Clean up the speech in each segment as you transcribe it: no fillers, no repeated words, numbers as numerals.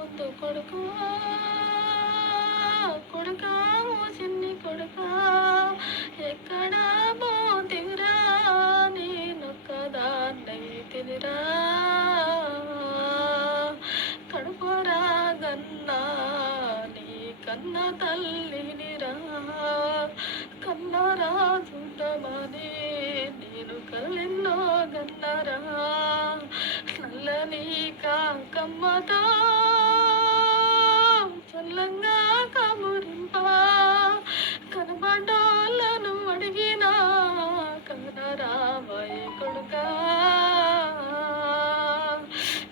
ముద్దు కొడుకా కొడుకా ఓ చిన్ని కొడుకా ఎక్కడ పోతివిరా నేనొక్కదాన్నైతినిరా కడుపురా గన్నా నీ కన్న తల్లినిరా కన్నరా చూద్దామని నేను కలెన్నో గన్నరా నల్లని కాకమ్మతో చల్లంగా కమురింప కనబడ్డోళ్ళను అడిగినా కనరావయ్య కొడుకా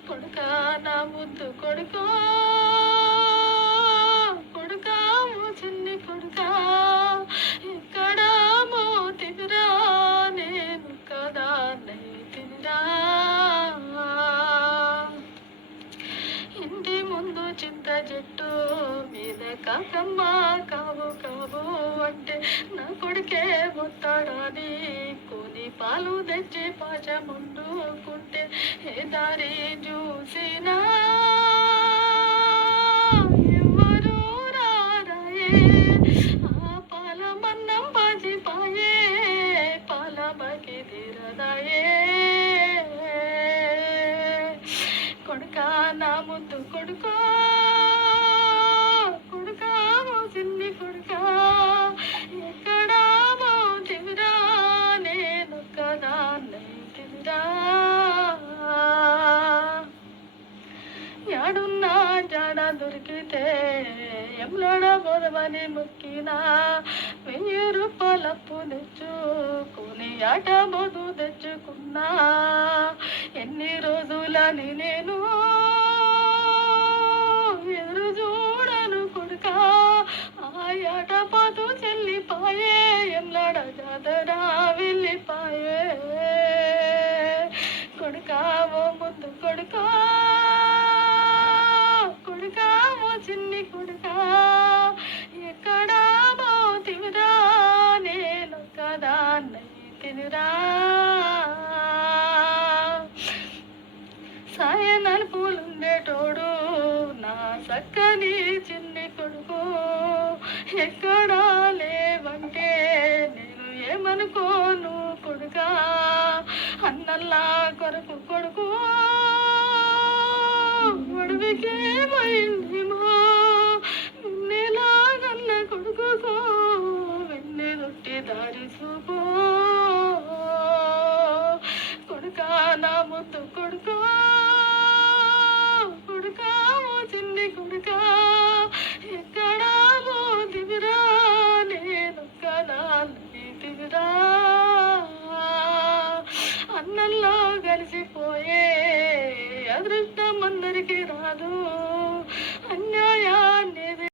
కొడుకా నా ముద్దు కొడుకో కొడుకా ఓ చిన్ని కొడుకా ఎక్కడ మోతివిరా నేను కదా నైతినిరా ఇంటి ముందు చింత చెట్టు మీద కాకమ్మ కావు కావు అంటే నా కొడుకే వస్తాడని కొని పాలు తెచ్చి పాచముండుకుంటే ఏ దారి చూసినా ఎవరు రారాయే ఆ పాల మన్నం పాచిపాయే పాల బకి తీరదాయే కొడుకా నా ముద్దు కొడుకో కొడుకా ఓ చిన్ని కొడుకా ఎక్కడ మోతివిరా నేనొక్కదాన్నైతినిరా యాడున్నా జాడ దొరికితే ఎంలోడ పోదమని మొక్కినా 1000 రూపాయలు అప్పు తెచ్చుకొని ఆట బోదు తెచ్చుకున్నా ఎన్ని రోజులని నేను ఎదురు చూడను కొడుకా ఆ ఆట పోతూ చెల్లిపాయే ఎంలాడ జాతర వెళ్ళిపాయే కొడుకా ఓ ముద్దు కొడుకా కొడుకా ఓ చిన్ని కొడుకా ఎక్కడ మోతివిరా నేనొక్కదాన్నైతినిరా సాయనాలు పూలుండేటోడు నా చక్కని చిన్ని కొడుకు ఎక్కడా లేవంటే నేను ఏమనుకోను కొడుకా అన్నల్లా కొరకు కొడుకు అడవికేమైందిమో నిన్నేలాగన్న కొడుకుకో వెన్నె దొట్టి దారి చూపో కొడుకా నా ముద్దు కొడుకో కొడుకా ఓ చిన్ని కొడుకా ఎక్కడ మోతివిరా నేనొక్కదాన్నైతినిరా అన్నంలో కలిసిపోయే అదృష్టం అందరికీ రాదు అన్యాయ